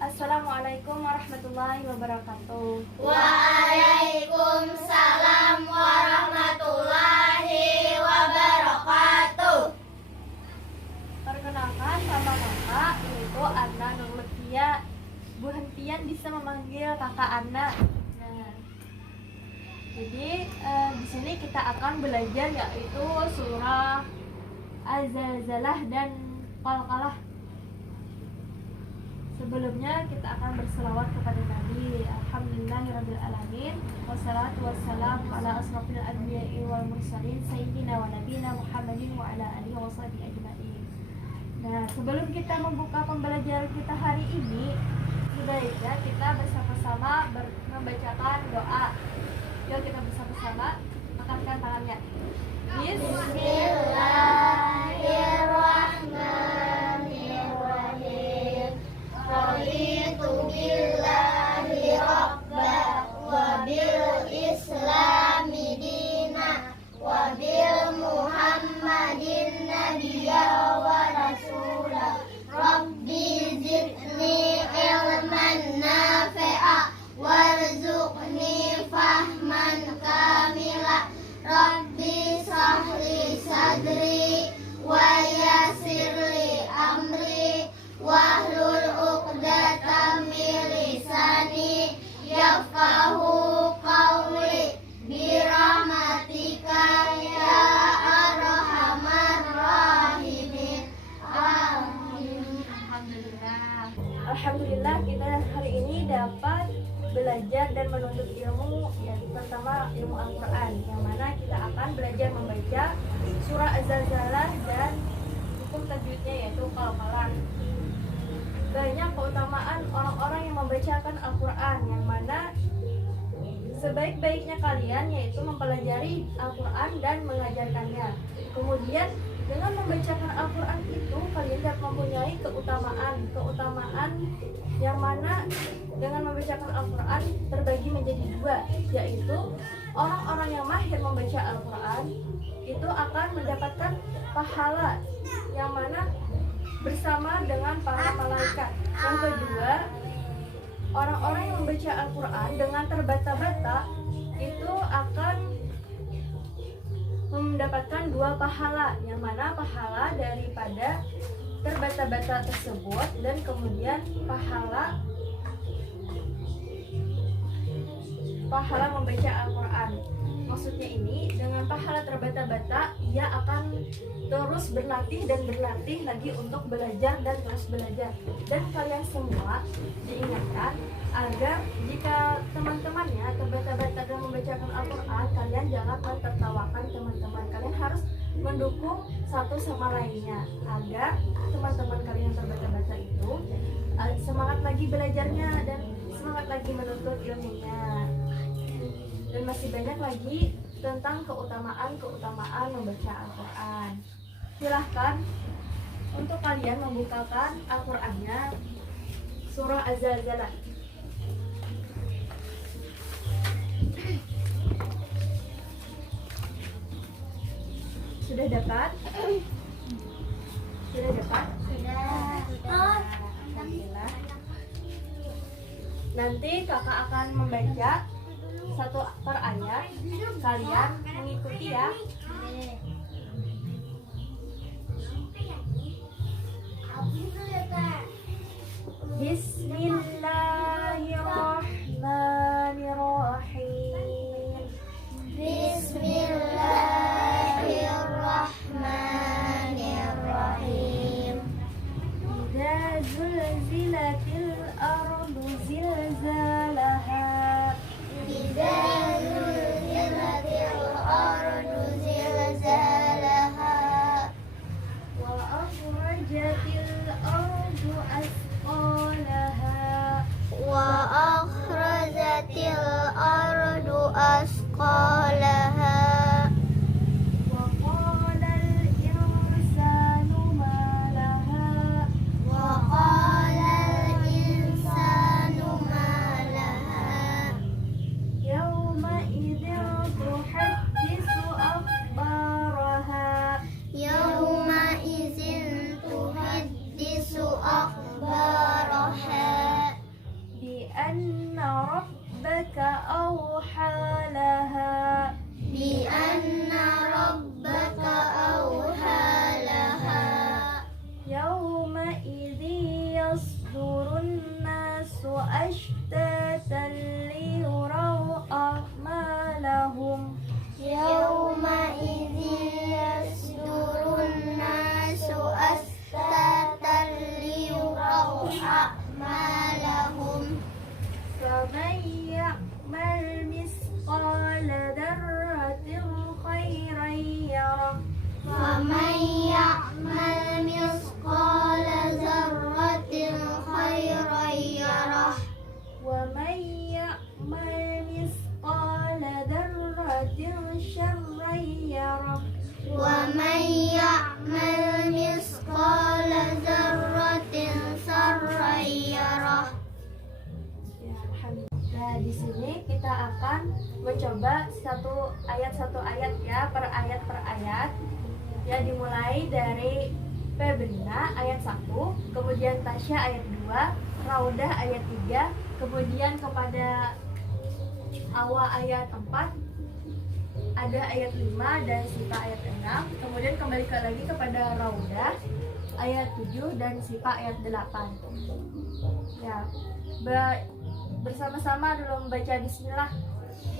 Assalamualaikum warahmatullahi wabarakatuh. Waalaikumsalam warahmatullahi wabarakatuh. Perkenalkan, sama kakak yaitu Anna Nur Lutfia. Bu Hentian bisa memanggil kakak Anna. Nah, jadi di sini kita akan belajar yaitu surah Az-Zalzalah dan Qalqalah. Sebelumnya kita akan berselawat kepada Nabi. Alhamdulillahirrabbilalamin. Wassalatu wassalamu ala asrafil anbiya'i wal mursalin sayyidina wa nabiyina Muhammadin wa ala alihi wa sahbihi ajma'in. Nah, sebelum kita membuka pembelajaran kita hari ini, sebaiknya kita bersama-sama membacakan doa. Yuk kita bersama-sama angkatkan tangannya. Bismillahirrahmanirrahim. Raditu billahi rabba wa bil islami dina wa bil muhammadin nabiyya wa rasula. Rabbi zidni ilman nafi'a warzuqni fahman kamila. Rabbi sahli sadri wa yassirli amri wahlul uqdatam min lisani yafqahu qawli birahmatika ya arhamar rahimin. Amin. Alhamdulillah kita hari ini dapat belajar dan menuntut ilmu, yang pertama ilmu Al-Quran, yang mana kita akan belajar membaca surah Az-Zalzalah dan hukum tajwidnya yaitu Qalqalah. Banyak keutamaan orang-orang yang membacakan Al-Quran, yang mana sebaik-baiknya kalian yaitu mempelajari Al-Quran dan mengajarkannya. Kemudian dengan membacakan Al-Quran itu kalian dapat mempunyai keutamaan yang mana dengan membacakan Al-Quran terbagi menjadi dua, yaitu orang-orang yang mahir membaca Al-Quran itu akan mendapatkan pahala yang mana bersama dengan para malaikat. Yang kedua, orang-orang yang membaca Al-Quran dengan terbata-bata itu akan mendapatkan dua pahala, yang mana pahala daripada terbata-bata tersebut dan kemudian pahala membaca Al-Quran. Maksudnya ini, dengan pahala terbata-bata ia akan terus berlatih dan berlatih lagi untuk belajar dan terus belajar. Dan kalian semua diingatkan agar jika teman-temannya terbata-bata dalam membacakan Al-Quran, kalian jangan mentertawakan teman-teman. Kalian harus mendukung satu sama lainnya agar teman-teman kalian yang terbata-bata itu semangat lagi belajarnya dan semangat lagi menuntut ilmunya. Dan masih banyak lagi tentang keutamaan membaca Al-Quran. Silahkan untuk kalian membukakan Al-Qurannya surah Az-Zalzalah. Sudah dapat? Sudah dapat? Sudah. Alhamdulillah. Nanti kakak akan membaca satu per ayat, kalian mengikuti ya. Bismillahirrahmanirrahim. Bismillahirrahmanirrahim. Idza zulzilatil ardu zilzalaha. Idza zulzilatil ardu zilzalaha Wa akhrajatil ardu asqalaha. wa akhrajatil ardu asqalaha Wa qalal insanu ma laha. wa qalal insanu ma laha Yawma أشتاتا ليروا أعمالهم يومئذ يصدر الناس أشتاتا ليروا أعمالهم فمن يعمل مثقال ذرة خيرا يره ومن يعمل مثقال ذرة خيرا يره ومن يعمل مثقال ذرة شرا يره ومن يعمل مثقال ذرة شرا يره. Ya, alhamdulillah. Nah, di sini kita akan mencoba satu ayat ya, per ayat. Ya, dimulai dari Febrina ayat 1, kemudian Tasya ayat 2, Raudah ayat 3, kemudian kepada Awa ayat 4, ada ayat 5 dan Sipa ayat 6, kemudian kembali lagi kepada Raudah ayat 7 dan Sipa ayat 8. Ya, bersama-sama dulu membaca bismillah.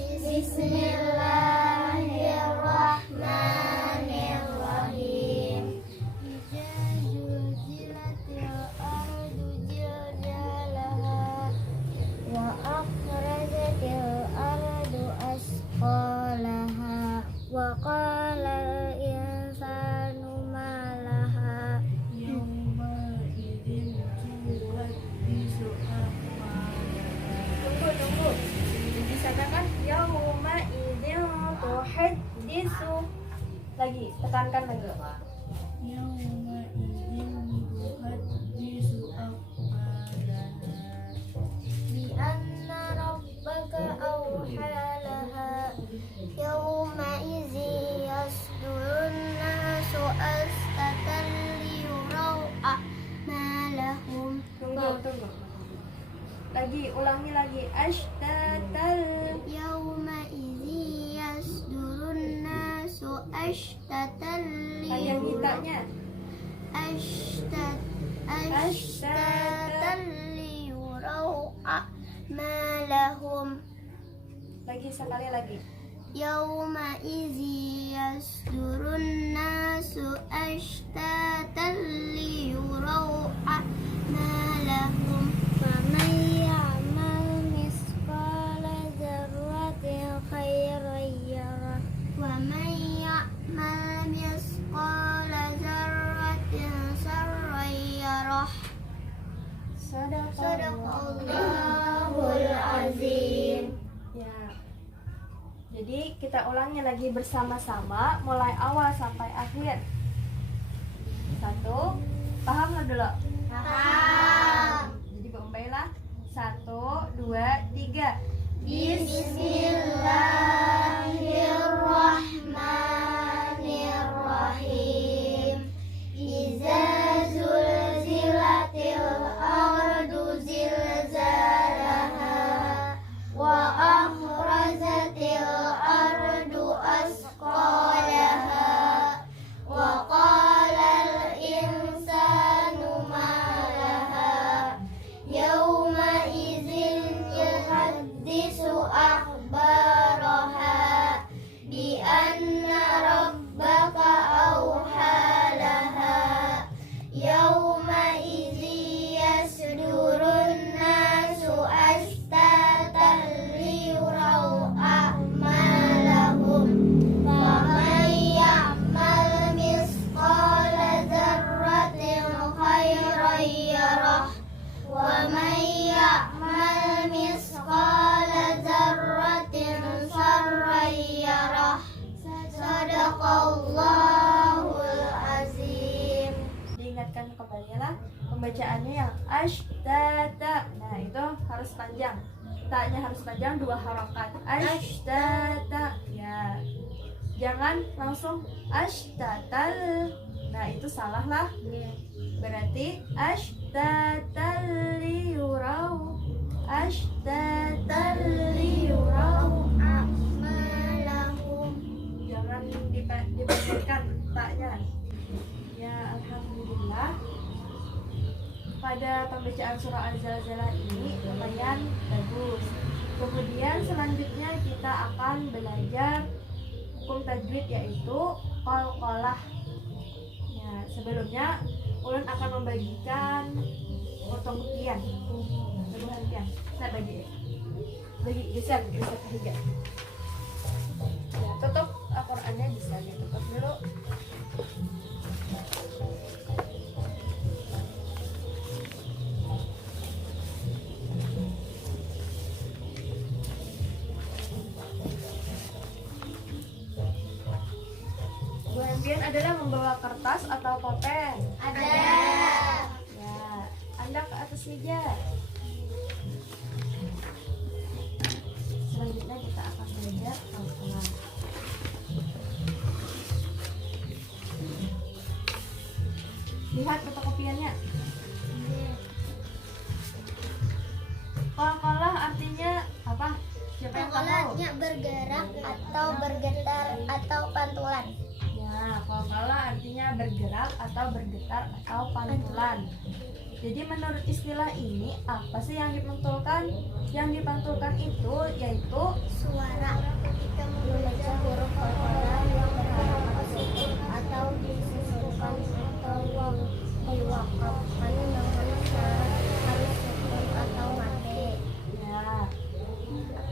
Bismillahirrahmanirrahim. Idza zulzilatil ardu zilzalaha wa akhrajatil ardu asqalaha wa qala al-insanu ma laha Tunggu. Disatakan yauma idzin tuhaddisu. Lagi, tekankan lagi. Yauma idzin tuhaddisu akhbaraha. bi anna rabbaka awhalaha yawma idzi yasdurun nasu astatan liyurau a'malahum. Tunggu. Lagi, ulangi lagi. Ashtatal. Yawma idzi yasdurun nasu ashtatan Panjang hitanya. ashtatan liyurau a'malahum. Lagi sekali lagi. Yawma idzi yasdurun nasu ashtatan liyurau a'malahum faman ya'mal misqala dzarratin khairan yarah wa man ya'mal misqala dzarratin syarran yarah. Sadaqallahul azim. Ya. Jadi kita ulangi lagi bersama-sama mulai awal sampai akhir. 1. Paham nggak dulu? Paham. Jadi Mbailah. 1, 2, 3. Bismillahirrahmanirrahim. Idza zulzilatil ardu zilzalaha wa akhrajatil ardu asqalaha wa qala al-insanu ma laha yawma idzin yuhaddisu akhbaraha bi anna rabbaka awhalaha yawma idzi yasdurun nasu ashtatan liyurau a'malahum faman ya'mal misqala dzarratin khairan yarah wa man ya'mal misqala dzarratin syarran yarah. Sadaqallahul azim. Diingatkan kembali lah pembacaannya yang ashtata. Nah, itu harus panjang. Ta-nya harus panjang, 2 harokat. Ashtata. Ya. Jangan langsung ashtatal. Nah, itu salah lah. Berarti ashtatal liyurau. Ashtatal liyurau A'malahum. jangan dipendekkan taknya. Ya, alhamdulillah. Pada pembacaan surah Al-Zalzalah ini lumayan bagus. Kemudian selanjutnya kita akan belajar hukum tajwid yaitu qalqalah. Ya, sebelumnya ulun akan membagikan fotokopian. Saya bagi geser ketiga. Ya, tutup Al-Qur'annya bisa ditutup dulu. Bu Hempian adalah membawa kertas atau pulpen? Ada. Ya, Anda ke atas meja. Selanjutnya kita akan belajar kalkulator. Lihat fotokopiannya. Kalkulator artinya apa? Siapa yang tahu? Kalkulanya bergerak atau bergetar atau pantulan. Ya, kalkulator artinya bergerak atau bergetar atau pantulan. Jadi menurut istilah ini apa sih yang dipantulkan? Yang dipantulkan itu yaitu Suara ketika membaca huruf kalkulah yang berharakat sukun atau disusunkan atau diwakafkan dengan syarat harus sukun atau mati. ya.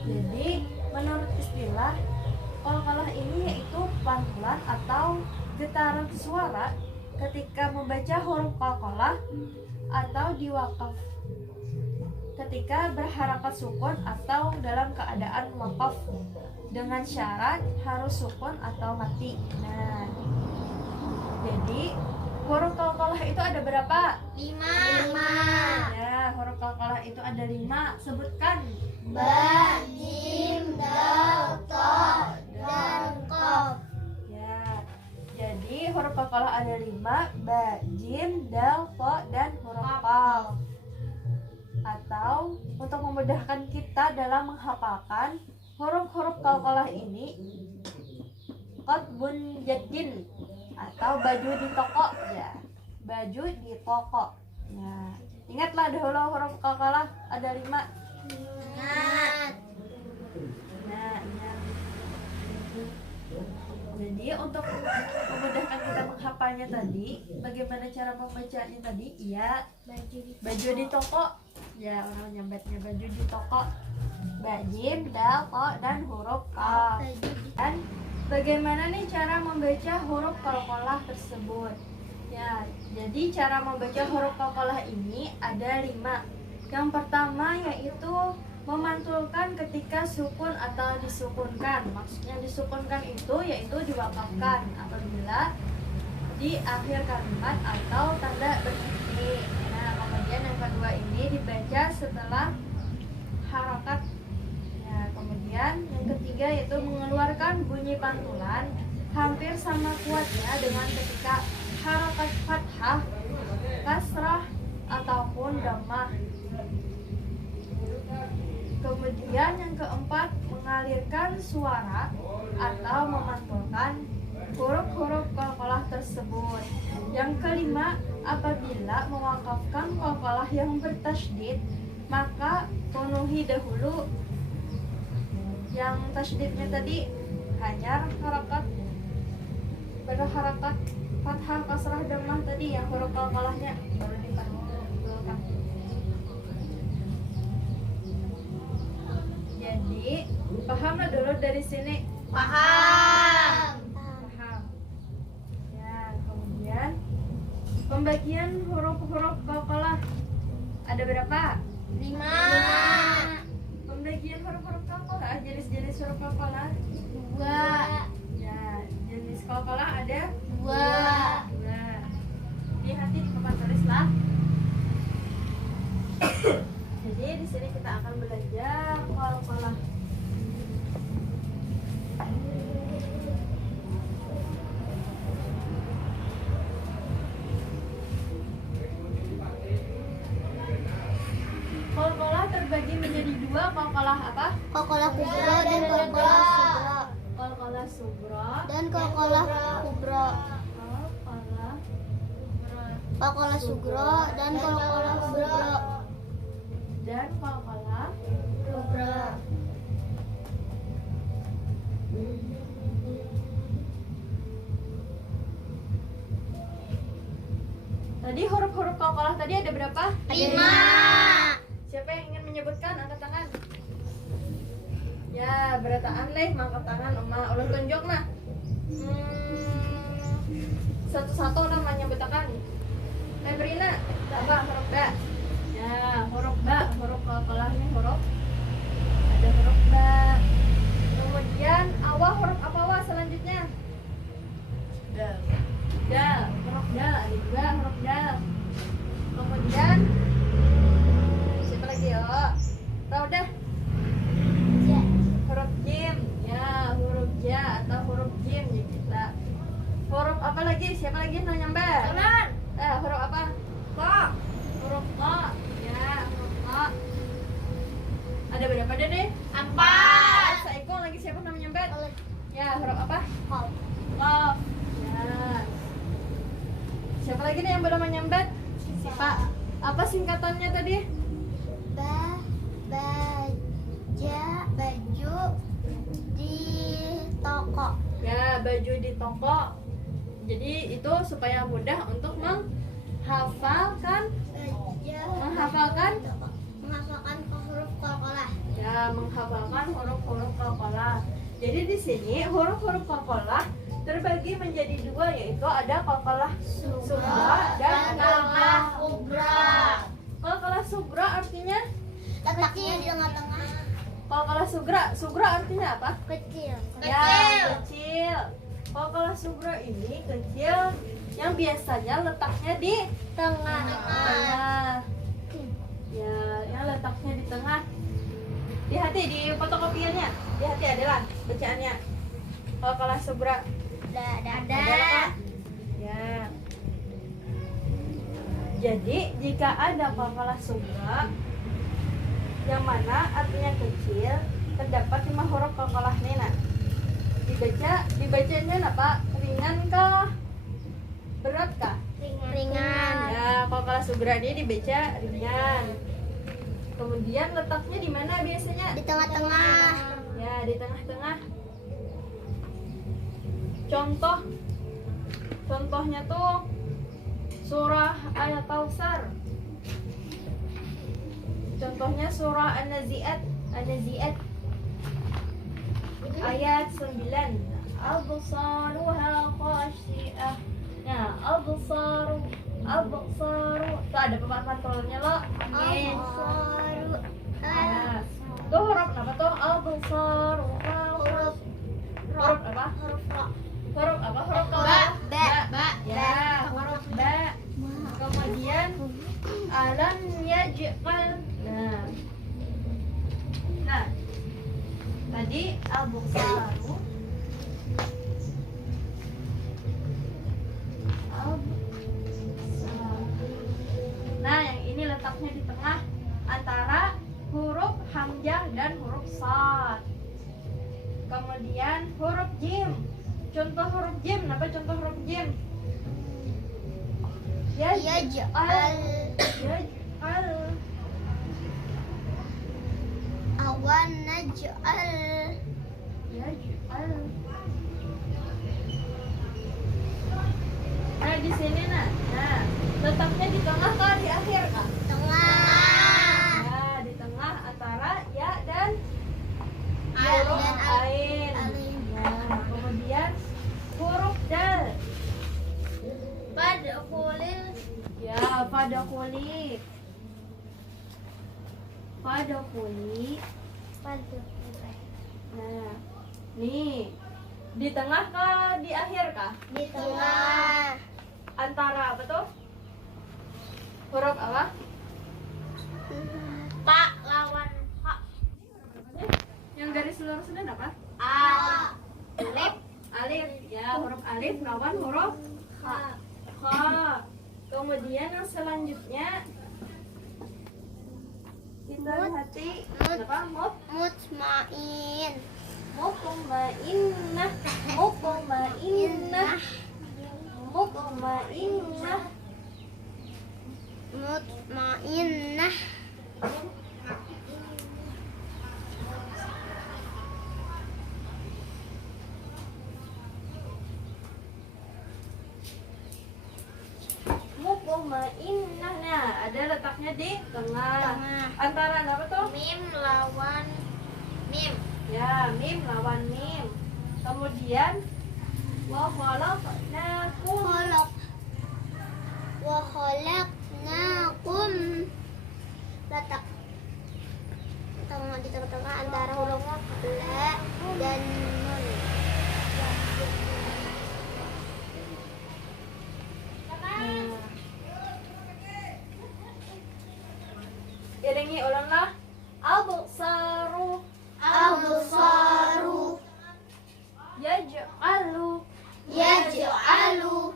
Jadi menurut istilah kalkulator ini yaitu pantulan atau getaran suara ketika membaca huruf kalkulator atau diwakaf ketika berharakat sukun atau dalam keadaan wakaf dengan syarat harus sukun atau mati. Nah, jadi huruf kalkulator itu ada berapa? 5. Ya, huruf kalkulator itu ada 5. Sebutkan. Ba, jim, dal, to, dan qaf. Ya, jadi huruf kalkulator ada 5, ba, jim, dal, to, dan huruf qaf. Atau untuk memudahkan kita dalam menghafalkan huruf-huruf kalkulator ini, qatbun jadin atau baju di toko. Ya, baju di toko. Ya, ingatlah dahulu huruf kalkulator ada 5. Ingat. Nah, ya. Jadi untuk memudahkan kita menghafalnya tadi, bagaimana cara membacaannya tadi? Ya, baju di toko. Ya, orang nyambetnya baju di toko. Bajim, dal, ko, dan huruf kaf. Dan bagaimana nih cara membaca huruf qalqalah tersebut? Ya, jadi cara membaca huruf qalqalah ini ada 5. Yang pertama yaitu memantulkan ketika sukun atau disukunkan. Maksudnya disukunkan itu yaitu diwakafkan apabila di akhir kalimat atau tanda bertitik. Nah, kemudian yang kedua ini dibaca setelah harakat. Ya, kemudian yang ketiga yaitu mengeluarkan bunyi pantulan hampir sama kuatnya dengan ketika harakat fathah, kasrah ataupun dhammah. Kemudian yang keempat, mengalirkan suara atau memantulkan huruf-huruf qalqalah tersebut. Yang kelima, apabila mewakafkan qalqalah yang bertasydid, maka penuhi dahulu yang tasydidnya tadi hanya harakat berharakat fathah, kasrah, dhammah tadi yang huruf qalqalahnya baru dipantulkan. Jadi pahamlah dulu dari sini. Paham. Paham. Ya, kemudian pembagian huruf-huruf qalqalah ada berapa? 5. Pembagian huruf-huruf qalqalah, jenis-jenis huruf qalqalah. 2. Ya, jenis qalqalah ada 2. 2. Hati-hati di papan tulis lah. Jadi di sini kita akan belajar qalqalah. Qalqalah terbagi menjadi 2, qalqalah apa? Qalqalah kubra dan qalqalah sugra. Qalqalah sugra Dan qalqalah kubra. qalqalah Qalqalah sugro dan qalqalah kubro. Dan qalqalah Kubro. Tadi huruf-huruf qalqalah tadi ada berapa? 5. Siapa yang ingin menyebutkan? Angkat tangan. Ya, berataan leh, angkat tangan Oma. Ulun tunjuk nah. Satu-satu nama nyebutakan. Febrina, apa huruf ba? Ya, huruf ba, huruf qalqalah ini huruf. Ada huruf ba. Kemudian awal huruf apa wa selanjutnya? Dal. Dal, huruf dal, ada juga huruf dal. Kemudian siapa lagi ya? Raudah. Ja. Huruf jim, ya huruf ja atau huruf jim ya kita. Huruf apa lagi? Siapa lagi yang nyamber? Huruf apa? Ta. Huruf ta, ya huruf ta. Ada berapa deh? 4. Saiko lagi siapa namanya nyamber? Alif. Ya huruf apa? Qaf. Qaf. Ya. Siapa lagi nih yang belum menyambat? Pak. Apa singkatannya tadi? Baju di toko. Ya, baju di toko. Jadi itu supaya mudah untuk menghafalkan Menghafalkan huruf qalqalah. ya, menghafalkan huruf-huruf qalqalah. Jadi di sini huruf-huruf qalqalah terbagi menjadi dua, yaitu ada qalqalah sughra dan qalqalah kubra. qalqalah sughra artinya Letaknya di tengah-tengah. qalqalah sughra artinya apa? Kecil. Ya, kecil. Qalqalah sughra ini kecil yang biasanya letaknya di Tengah. tengah. Ya, yang letaknya di tengah. Hati-hati di fotokopiannya. Hati-hati adalah bacaannya. Qalqalah sughra. Ada. Ya. Jadi jika ada qalqalah sughra yang mana artinya kecil, terdapat 5 huruf qalqalah nena. Dibacanya apa? Ringan kah? Berat kah? Ringan. Ya, qalqalah sughra ini dibaca ringan. Kemudian letaknya di mana biasanya? Di tengah-tengah. Ya, di tengah-tengah. Contohnya tuh surah Al-Kautsar. Contohnya surah An-Nazi'at ayat 9. Absaruha khashi'ah. Nah, absaru. Tuh ada papan kontrolnya lo. Amin. Nah, tuh huruf apa tuh? Absaru. Huruf apa? Huruf ra. Huruf apa? Huruf Ba. Ya, huruf ba. Kemudian alam yaj'al. Nah, tadi al-bukhsaru. Nah, yang ini letaknya di tengah antara huruf hamzah dan huruf shad. Kemudian huruf jim. Contoh huruf jim, apa contoh huruf jim? Yaj'al. Awan naj'al. Yaj'al. Nah, di sini nah. Nah, letaknya di tengah kah di akhir kah? Tengah. Ya, di tengah antara ya dan A huruf dan ain. alif. Nah, kemudian huruf dal. Fadkhulil. Ya, fadkhuli. Nah, nih di tengah kah di akhir kah? Di tengah. Antara apa tuh? Huruf apa? Pak lawan Pak. Yang garis lurus itu apa? Alif. Alif. Ya, huruf alif lawan huruf Ha. ha. Kemudian yang selanjutnya kita hati apa? Mutmain. Mutmainnah. mutmainnah. Mutmainnah. Nah, ada letaknya di tengah. Tengah. Antara apa tuh? Mim lawan mim. Ya, mim lawan mim. Kemudian wa khalaqnakum. Wa khalaqnakum. Letak di tengah-tengah antara huruf la dan nun. Nah. Iringi ulanglah. Absaru. Absaru Yaj'alu. yaj'alu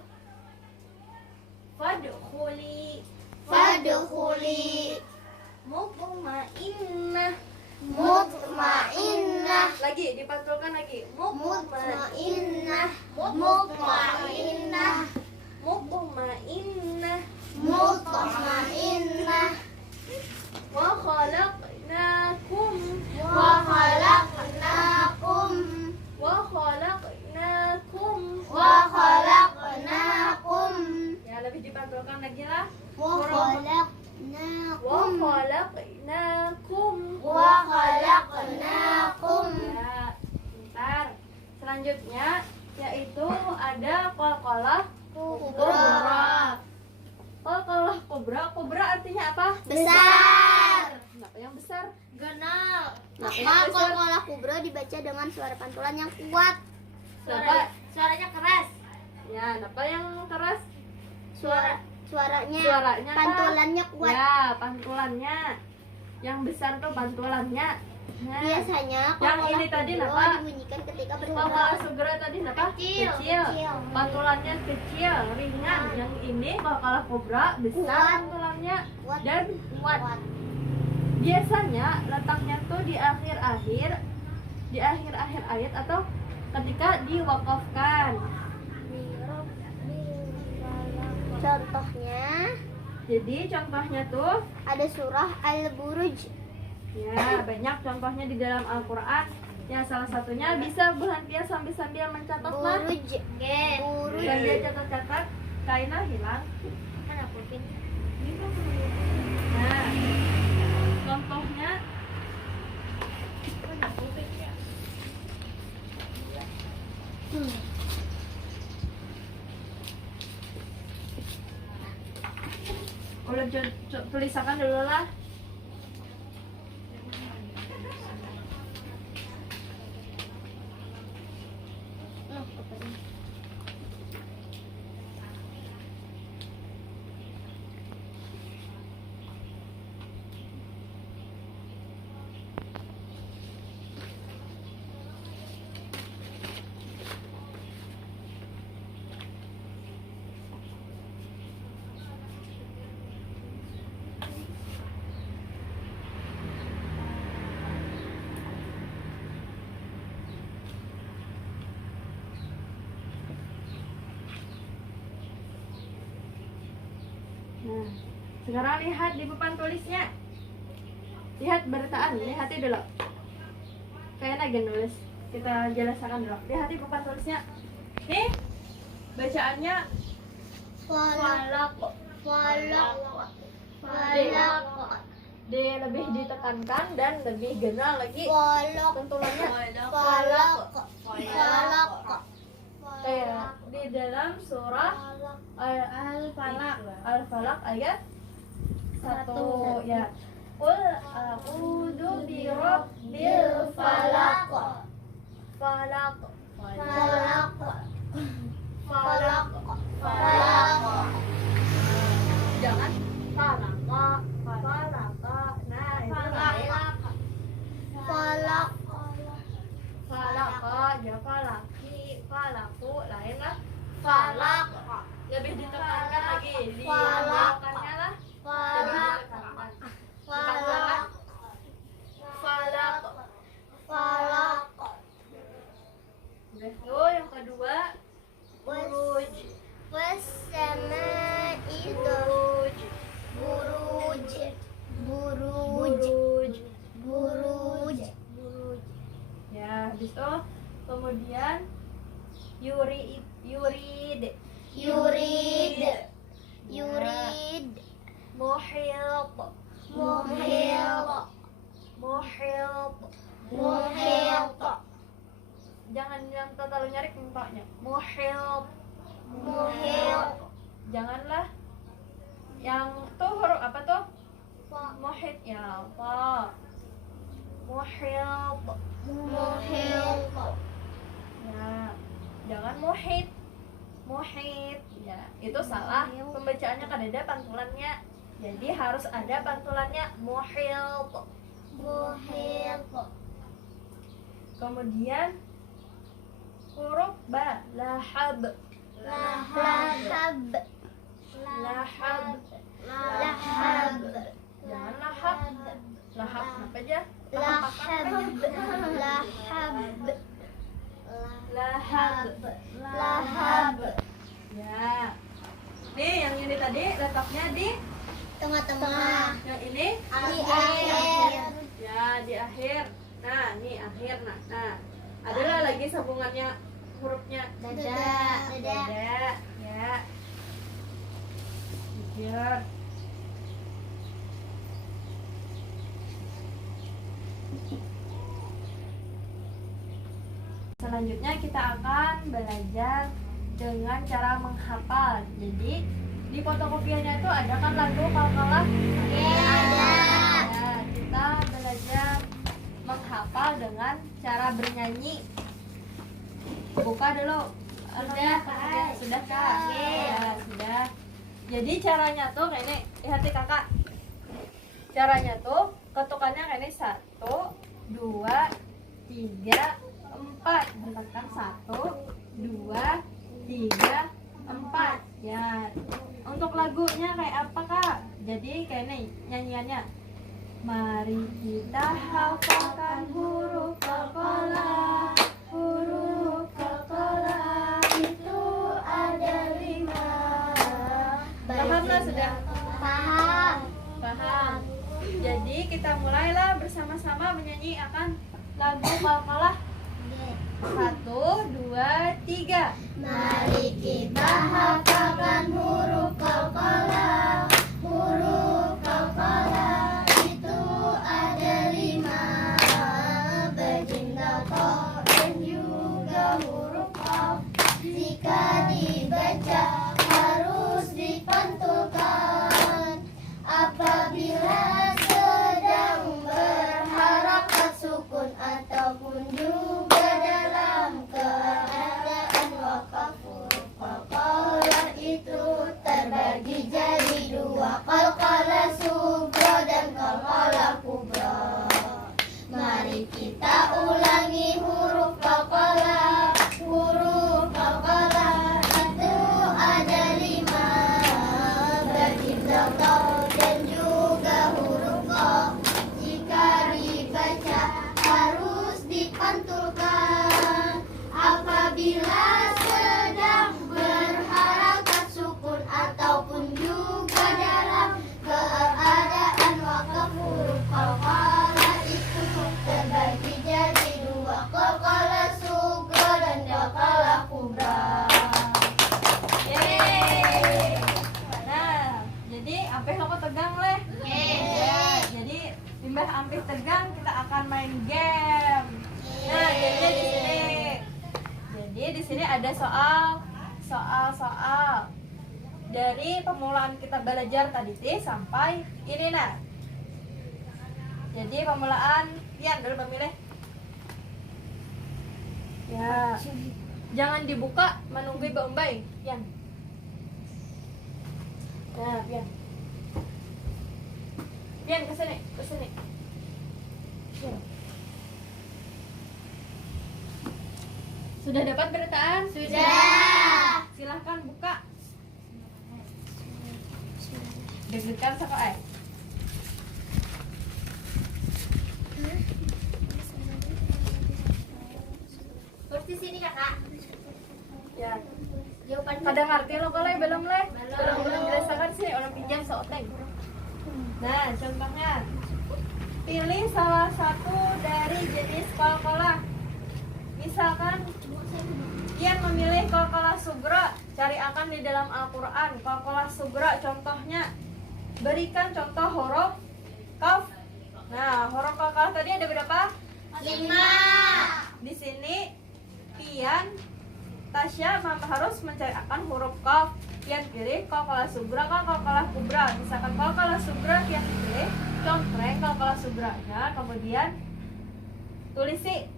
Fadkhuli. fadkhuli Mutmainnah. mutmainnah. Lagi dipantulkan lagi. Mutmainnah. Mutmainnah. Mutmainnah. Mutmainnah. Wa khalaqnakum. Wa khalaqnakum. Wa khalaqnakum. Wa khalaqnakum. Ya, lebih dipantulkan lagi lah. Wa Wa khalaqnakum. khalaqnakum. Wa khalaqnakum. Ya, bentar. Selanjutnya yaitu ada qalqalah kubra. Qalqalah kubra. Kubra artinya apa? Besar. Kenapa yang besar? Genal. Kenapa Maka yang besar? qalqalah kubra dibaca dengan suara pantulan yang kuat. Kenapa? Suaranya keras. Ya, kenapa yang keras? Suaranya Suaranya kan? pantulannya kuat. Ya, pantulannya. Yang besar tuh pantulannya. Nah, Biasanya yang qalqalah ini tadi kubra kenapa? dibunyikan ketika Qalqalah bersuara. subra tadi kenapa? Kecil. Kecil. Kecil. Pantulannya kecil, ringan. Yang ini qalqalah kubra besar Kuat. pantulannya Kuat. dan kuat. Biasanya letaknya tuh di akhir-akhir ayat atau ketika diwakafkan. Contohnya Jadi contohnya tuh ada surah Al-Buruj. ya banyak contohnya di dalam Al-Qur'an. Ya salah satunya bisa Bu Hantia sambil mencatat lah. Buruj. Buruj. Dan dia catat-catat kaina hilang. Kan aku pin. Nah, contohnya udah tulisakan dulu lah. Nah, sekarang lihat di papan tulisnya. Lihat bertaan, lihati dulu. Kayak lagi nulis. Kita jelaskan dulu. Lihat di papan tulisnya. Nih, bacaannya Falak. Falak. Falak. D lebih ditekankan dan lebih genal lagi Falak. pentulannya. Falak. Falak. Kayak di dalam surah Al-Falaq. Al-Falaq ayat 1 ya. Qul a'udzu birabbil falaq. Falaq. Falak. Falaq. Falak. Jangan falaqa, falaqa. Nah, itu Falak. Falak. falaqa, ya falaki, falaku, lain lah. Falaq. Lebih ditekankan lagi, ditekankannya lah. Falak. Falak. Falaq. Falak. Udah tuh yang kedua buruj. Wassamaa. Contoh. Muhit. Muhit. Ya, jangan muhit. Muhit. Ya, itu salah. Pembacaannya kan ada pantulannya. Jadi harus ada pantulannya muhit. Muhit. Kemudian huruf ba, lahab. Lahab. Lahab. Lahab. Jangan lahab. Lahab apa aja? Lahab. Lahab. Lahab. Lahab. Ya. Nih yang ini tadi letaknya di Tengah-tengah. yang ini Di akhir. ya di akhir. Nah, nih akhir. Nah. Adalah lagi sambungannya hurufnya Dada. dada. Ya. Biar selanjutnya kita akan belajar dengan cara menghafal. Jadi di fotokopiannya itu ada kan lagu kalkalah? Ada. Ya, kita belajar menghafal dengan cara bernyanyi. Buka dulu. Sudah, Kak. Sudah, Kak. Ya, sudah. Jadi caranya tuh kayak ini, lihat nih kakak. Caranya tuh ketukannya kayak ini 1, 2, 3, 4. Bentarkan 1, 2, 3, 4. Ya. Untuk lagunya kayak apa kak? Jadi kayak ini nyanyiannya. Mari kita hafalkan huruf qalqalah. Huruf qalqalah itu ada 5. Paham lah sudah? Paham. Paham. Jadi kita mulailah bersama-sama menyanyi akan lagu qalqalah. 1, 2, 3. Mari kita hafalkan huruf qalqalah. Huruf qalqalah itu ada 5. Berjimlah ta dan juga huruf qaf. Jika dibaca harus dipantulkan. Apabila sedang berharakat sukun ataupun juga dalam keadaan wakaf, huruf qalqalah itu terbagi jadi 2, qalqalah sugra dan qalqalah kubra. Mari kita ulangi huruf qalqalah. Huruf qalqalah itu ada 5. Berjimlah ta dan juga huruf qaf. Jika dibaca harus dipantulkan. Apabila sedang berharakat sukun ataupun juga dalam keadaan wakaf, huruf qalqalah itu terbagi jadi 2, qalqalah sugra dan qalqalah kubra. Yeay. Nah, jadi ampih kamu tegang leh. Ya, jadi bimbah ampih tegang kita akan main game. Nah, jadi di sini. Jadi di sini ada soal dari pemulaan kita belajar tadi sampai ini nah. Jadi pemulaan Yan dulu pemilih. Ya. Jangan dibuka menunggu Mbak Yan. Nah, Pian. Pian ke sini. Pian. Sudah dapat beritaan? Sudah. Silahkan buka. Deg-degan sama Terus di sini kakak. Ya. Jawaban Kadang ngerti lo kalau belum leh. Belum. Belum jelaskan sini orang pinjam sooteng. Nah, contohnya pilih salah satu dari jenis qalqalah. Misalkan Ian memilih qalqalah sugra, cari akan di dalam Al-Quran. Qalqalah sugra contohnya, berikan contoh huruf kaf. Nah, huruf qalqalah tadi ada berapa? 5. Di sini Ian, Tasya harus mencari akan huruf kaf. Ian pilih qalqalah sugra kan qalqalah kubra. Misalkan qalqalah sugra Ian pilih contreng kalkala subranya, kemudian tulis sih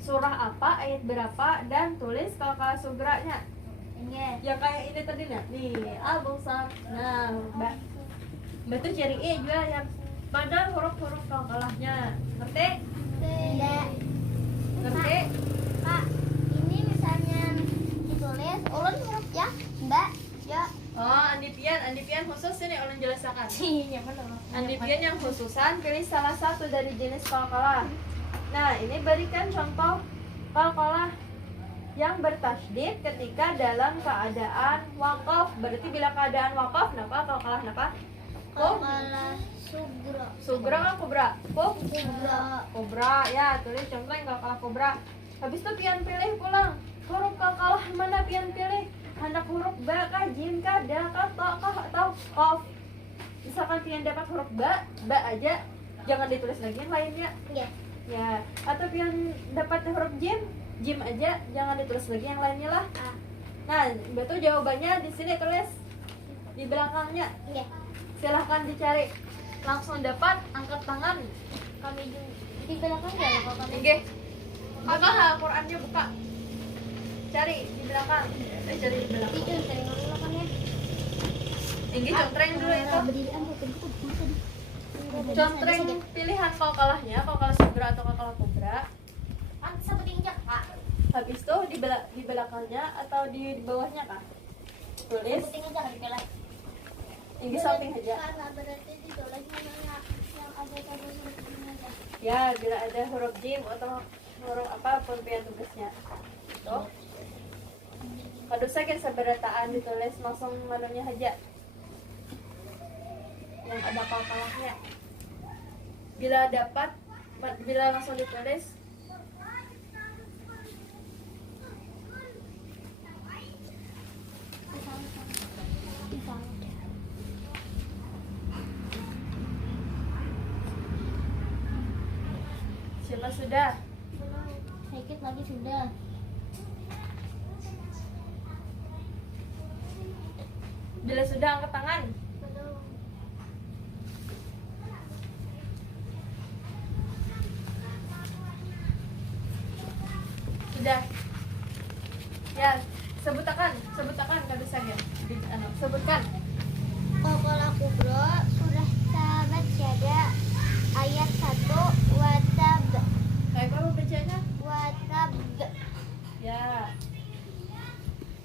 surah apa, ayat berapa, dan tulis kalkala subranya. Ya kayak ini tadi nih, al-Baqarah. Nah, Mbak tuh cari juga yang pada huruf-huruf kalkalahnya. Ngerti? Tidak. Ngerti? Kak, ini misalnya ditulis ulun huruf ya, Mbak, ya. Oh, Andipian khusus ini ulun jelaskan. Iya benar. Andipian yang khususan pilih salah satu dari jenis kalkalah. Nah, ini berikan contoh kalkalah yang bertasydid ketika dalam keadaan wakaf. Berarti bila keadaan wakaf, napa kalkalah napa? Kalkala sugra. Sugra kan kubra? Sugra. Kobra, ya tulis contoh yang kalkalah kobra. Habis itu pian pilih pulang huruf kalkalah mana pian pilih, hendak huruf ba kah, jim kah, da kah, to kah, atau qaf. Misalkan pian dapat huruf ba aja, jangan ditulis lagi yang lainnya. Iya. Ya, atau pian dapat huruf jim aja, jangan ditulis lagi yang lainnya lah. Nah, betul jawabannya di sini tulis di belakangnya. Iya. Silahkan dicari, langsung dapat, angkat tangan. Kami di belakang ya kalau kami. Oke, buka Al-Qurannya, buka. Cari di belakang. Cari di belakang. Itu sering ngelakukannya. Tinggi contreng dulu itu. Berdirian tuh tadi. Contreng pilihan kalkalahnya, kalkalah sugra atau kalkalah kobra. Seperti injak, Kak. Habis itu di belakangnya atau di bawahnya kah? Tulis. Seperti injak di belakang. Ini samping aja. Karena berarti ditulisnya yang ada pada huruf aja. Ya, bila ada huruf jim atau huruf apapun pian tugasnya. Tuh. Kalau saya seberataan ditulis langsung manunya aja. Yang ada kalkalahnya. Bila langsung ditulis siapa sudah? Sedikit lagi sudah. Bila sudah angkat tangan. Sudah. Ya, sebutkan kalau bisa ya. Sebutkan. Kalkala kubro surah sahabat syada ayat 1 watab Kayak berapa bacanya? watab. Ya.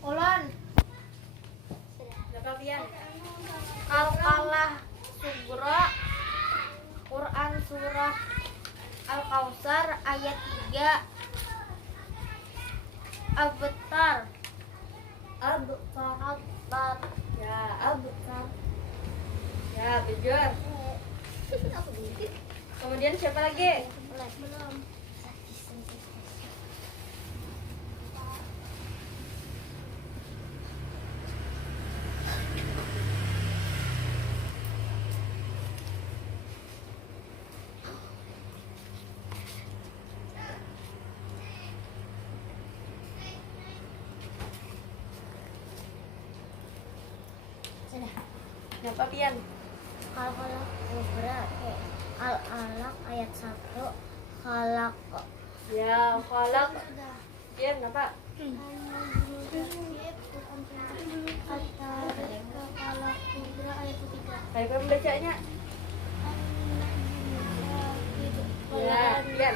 Ulun Kalian. kalkala subro Quran surah Al-Kautsar ayat 3 Abtar. Abtar. Ya, Abtar. Ya, bejor. Kemudian siapa lagi? Belum. Sudah. Siapa Pian? Kalkala kubra Al-Alaq ayat 1 khalaq. Ya, kolak. Pian apa? Kalkala kubra ayat 3. Kayak berapa bacanya? Ya, Pian.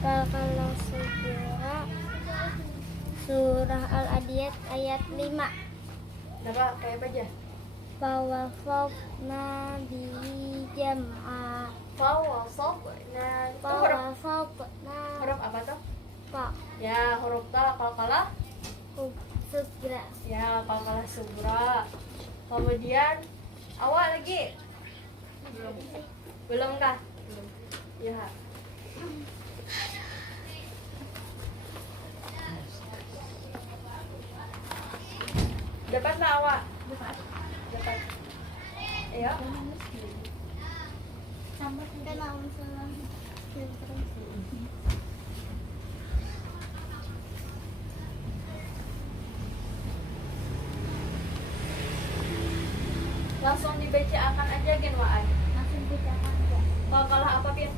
Kalkala surah Al-Adiyat ayat 5. Kenapa? Kayak apa aja? Fawafafna bihi jam'a. Fawasaf. Nah, itu huruf Fawafafna apa tuh? Pak Ya, huruf ta kalkalah. Sugra. Ya, kalkalah subra. Kemudian awal lagi. Belum kah? Belum. Ya. Dapat nggak awak? Dapat. Iya. Sama kita naon salah. Langsung dibaca akan aja gen waan.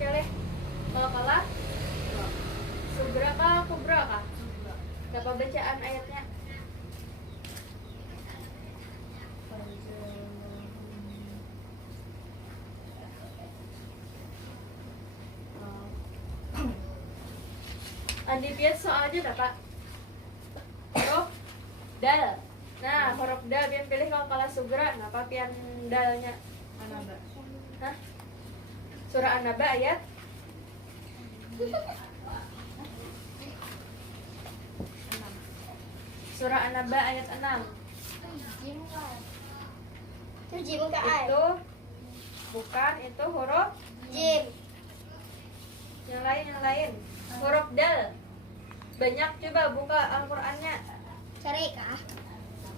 keleh. Qalqalah. Sugra kah, kubra kah? Dapat bacaan ayatnya? Andi lihat soalnya dapat huruf dal. Nah, huruf dal pian pilih qalqalah sugra. Kenapa pian dalnya? Anaba. Hah? Surah An-Naba ayat Surah An-Naba ayat 6. Itu jim ke ai. Itu bukan, itu huruf Jim. yang lain. Huruf dal. Banyak, coba buka Al-Qur'annya Cari kah?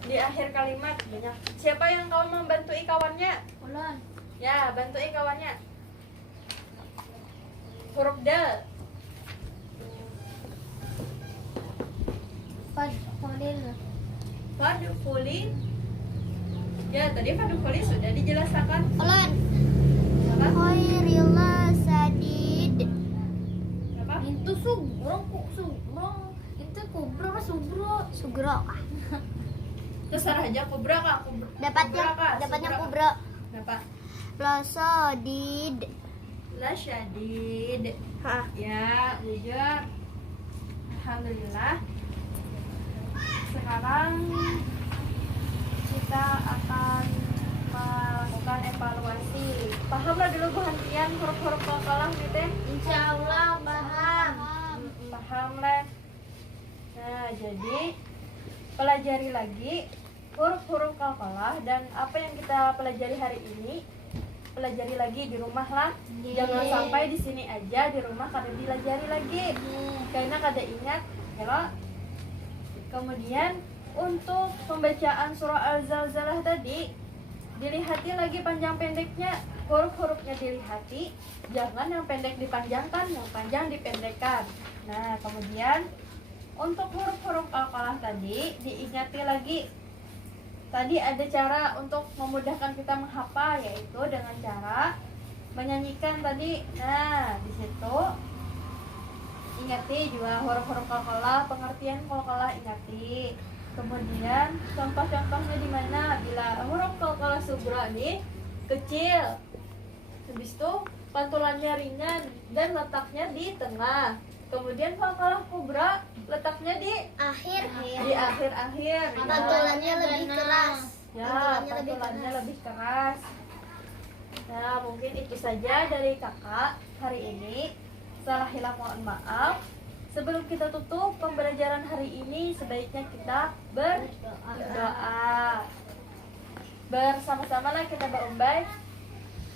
di akhir kalimat banyak. Siapa yang kau membantu kawannya? Ulun. Ya, bantu kawannya. Huruf dal. Fadkhulil. Fadkhuli. Ya, tadi fadkhuli sudah dijelaskan. Ulun. Apa? Khairil sadid. Apa? Itu sugro kok sugro. Itu kubro apa sugro? Sugro kah? Terserah aja kubra kah? Dapatnya Kubra. kubro. Kenapa? Lasadid. La syadid. Hah. Ya, jujur. Alhamdulillah. Sekarang kita akan melakukan evaluasi. Pahamlah dulu Bu Hantian huruf-huruf qalqalah gitu. Insyaallah paham. Paham lah. Nah, jadi pelajari lagi huruf-huruf qalqalah dan apa yang kita pelajari hari ini pelajari lagi di rumah lah. Jangan sampai di sini aja, di rumah kada dilajari lagi. Karena kada ingat, ya. Kemudian untuk pembacaan surah Al-Zalzalah tadi dilihati lagi panjang pendeknya, huruf-hurufnya dilihati, jangan yang pendek dipanjangkan, yang panjang dipendekkan. Nah, kemudian untuk huruf-huruf qalqalah tadi diingati lagi. Tadi ada cara untuk memudahkan kita menghafal, yaitu dengan cara menyanyikan tadi. Nah, di situ ingati juga huruf-huruf qalqalah, pengertian qalqalah ingati. Kemudian contoh-contohnya di mana bila huruf qalqalah sugra nih kecil. Habis itu pantulannya ringan dan letaknya di tengah. Kemudian qalqalah kubra letaknya di Akhir. akhir-akhir. Pantulannya lebih keras. Ya, pantulannya lebih keras. Nah, mungkin itu saja dari kakak hari ini. Salah hilang mohon maaf. Sebelum kita tutup pembelajaran hari ini, sebaiknya kita berdoa. Bersama-sama lah kita berumbai.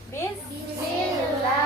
Bismillah.